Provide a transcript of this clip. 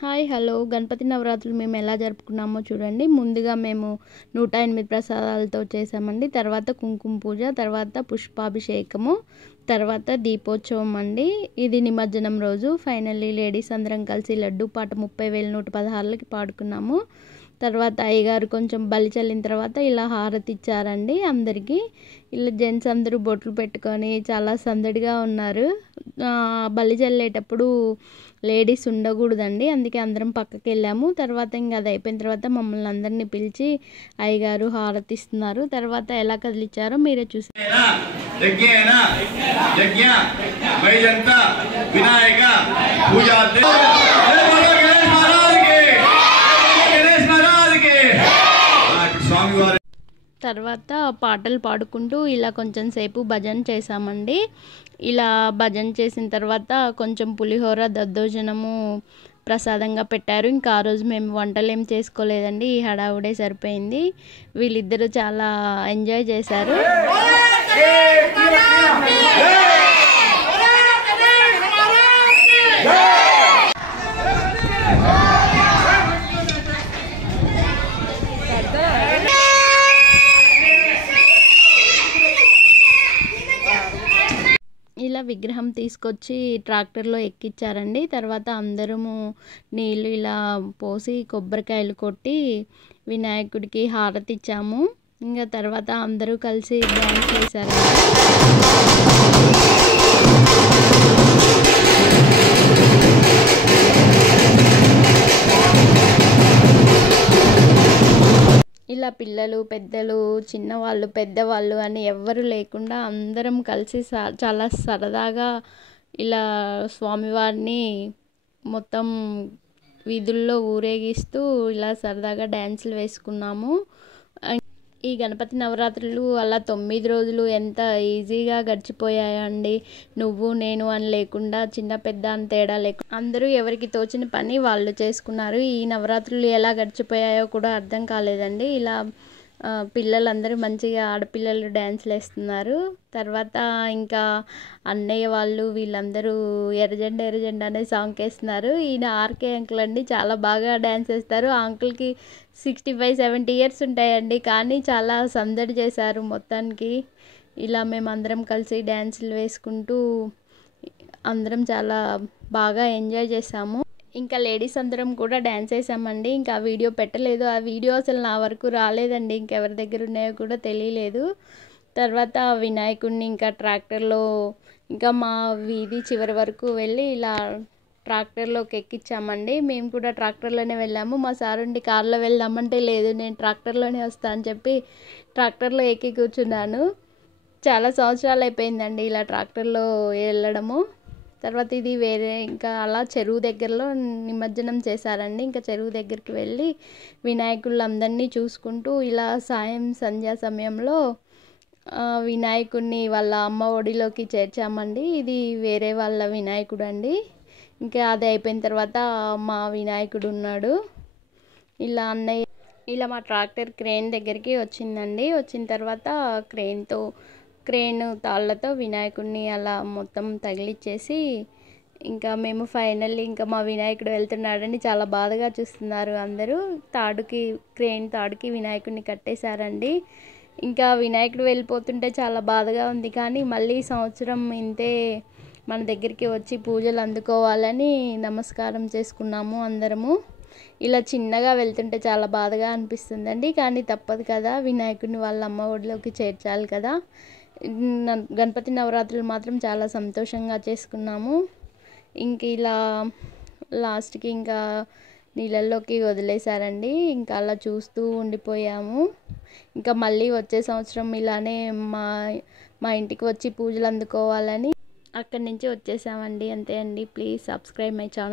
Hi hello Ganapati నవరాత్రులు మేము ఎలా జరుపుకున్నామో చూడండి. ముందుగా మేము 108 ప్రసాదాలతో చేసామండి. తర్వాత కుంకుమ పూజ, తర్వాత పుష్పాభిషేకము, తర్వాత దీపోత్సవం అండి. ఇది నిమజ్జనం రోజు. ఫైనల్లీ లేడీస్ అందరం కలిసి లడ్డు పాట 30,116కి పాడుకున్నాము. తర్వాత అయ్యగారు కొంచెం బలి చల్లిన తర్వాత ఇలా హారతి ఇచ్చారండి అందరికీ. ఇలా జెంట్స్ అందరూ బొట్లు పెట్టుకొని చాలా సందడిగా ఉన్నారు. బలి చల్లేటప్పుడు లేడీస్ ఉండకూడదండి, అందుకే అందరం పక్కకి వెళ్ళాము. తర్వాత ఇంకా అది అయిపోయిన తర్వాత మమ్మల్ని అందరినీ పిలిచి అయ్యగారు హారతి ఇస్తున్నారు. తర్వాత ఎలా కదిలిచ్చారో మీరే చూసి తర్వాత పాటలు పాడుకుంటూ ఇలా కొంచెం సేపు భజన చేసామండి. ఇలా భజన చేసిన తర్వాత కొంచెం పులిహోర దద్దోజనము ప్రసాదంగా పెట్టారు. ఇంకా ఆ రోజు మేము వంటలు ఏం చేసుకోలేదండి, ఈ హడావుడే సరిపోయింది. వీళ్ళిద్దరూ చాలా ఎంజాయ్ చేశారు. ఇలా విగ్రహం తీసుకొచ్చి ట్రాక్టర్లో ఎక్కించారండి. తర్వాత అందరము నీళ్ళు ఇలా పోసి కొబ్బరికాయలు కొట్టి వినాయకుడికి హారతి ఇచ్చాము. ఇంకా తర్వాత అందరూ కలిసి డ్యాన్స్ చేశారు. ఇలా పిల్లలు పెద్దలు చిన్నవాళ్ళు పెద్దవాళ్ళు అని ఎవ్వరు లేకుండా అందరం కలిసి చాలా సరదాగా ఇలా స్వామివారిని మొత్తం వీధుల్లో ఊరేగిస్తూ ఇలా సరదాగా డ్యాన్సులు వేసుకున్నాము. ఈ గణపతి నవరాత్రులు అలా 9 రోజులు ఎంత ఈజీగా గడిచిపోయాయండి. నువ్వు నేను అని లేకుండా, చిన్న పెద్ద అని తేడా లేకుండా అందరూ ఎవరికి తోచిన పని వాళ్ళు చేసుకున్నారు. ఈ నవరాత్రులు ఎలా గడిచిపోయాయో కూడా అర్థం కాలేదండి. ఇలా పిల్లలందరూ మంచిగా ఆడపిల్లలు డ్యాన్స్లు వేస్తున్నారు. తర్వాత ఇంకా అన్నయ్య వాళ్ళు వీళ్ళందరూ ఎర్రజెండ ఎర్రజెండ అనే సాంగ్ వేస్తున్నారు. ఈయన ఆర్కే అంకుల్ అండి, చాలా బాగా డ్యాన్స్ వేస్తారు. ఆ అంకుల్కి 65-70 ఇయర్స్ ఉంటాయండి, కానీ చాలా సందడి చేశారు మొత్తానికి. ఇలా మేము అందరం కలిసి డ్యాన్సులు వేసుకుంటూ అందరం చాలా బాగా ఎంజాయ్ చేసాము. ఇంకా లేడీస్ అందరం కూడా డ్యాన్స్ వేసామండి. ఇంకా ఆ వీడియో పెట్టలేదు, ఆ వీడియో అసలు నా వరకు రాలేదండి, ఇంకెవరి దగ్గర ఉన్నాయో కూడా తెలియలేదు. తర్వాత వినాయకుడిని ఇంకా ట్రాక్టర్లో ఇంకా మా వీధి చివరి వరకు వెళ్ళి ఇలా ట్రాక్టర్లోకి ఎక్కించామండి. మేము కూడా ట్రాక్టర్లోనే వెళ్ళాము. మా సారుండి కార్లో వెళ్దామంటే లేదు, నేను ట్రాక్టర్లోనే వస్తా అని చెప్పి ట్రాక్టర్లో ఎక్కి కూర్చున్నాను. చాలా సంవత్సరాలు అయిపోయిందండి ఇలా ట్రాక్టర్లో వెళ్ళడము. తర్వాత ఇది వేరే ఇంకా అలా చెరువు దగ్గరలో నిమజ్జనం చేశారండి. ఇంకా చెరువు దగ్గరికి వెళ్ళి వినాయకులందరినీ చూసుకుంటూ ఇలా సంధ్యా సమయంలో వినాయకుడిని వాళ్ళ అమ్మ ఒడిలోకి చేర్చామండి. ఇది వేరే వాళ్ళ వినాయకుడు అండి. ఇంకా అది అయిపోయిన తర్వాత మా వినాయకుడు ఉన్నాడు. ఇలా అన్నయ్య ఇలా మా ట్రాక్టర్ క్రేన్ దగ్గరికి వచ్చిందండి. వచ్చిన తర్వాత క్రేన్ తాళ్ళతో వినాయకుడిని అలా మొత్తం తగిలిచ్చేసి ఇంకా మేము ఫైనల్లీ ఇంకా మా వినాయకుడు వెళ్తున్నాడని చాలా బాధగా చూస్తున్నారు అందరూ. క్రేన్ తాడుకి వినాయకుడిని కట్టేశారండి. ఇంకా వినాయకుడు వెళ్ళిపోతుంటే చాలా బాధగా ఉంది, కానీ మళ్ళీ సంవత్సరం ఇంతే మన దగ్గరికి వచ్చి పూజలు అందుకోవాలని నమస్కారం చేసుకున్నాము అందరము. ఇలా చిన్నగా వెళ్తుంటే చాలా బాధగా అనిపిస్తుందండి, కానీ తప్పదు కదా, వినాయకుడిని వాళ్ళ అమ్మ ఒడిలోకి చేర్చాలి కదా. గణపతి నవరాత్రులు మాత్రం చాలా సంతోషంగా చేసుకున్నాము. ఇంక ఇలా లాస్ట్కి ఇంకా నీళ్ళల్లోకి వదిలేశారండి. ఇంకా అలా చూస్తూ ఉండిపోయాము. ఇంకా మళ్ళీ వచ్చే సంవత్సరం ఇలానే మా ఇంటికి వచ్చి పూజలు అందుకోవాలని అక్కడి నుంచి వచ్చేసామండి. అంతే అండి. Please subscribe my channel.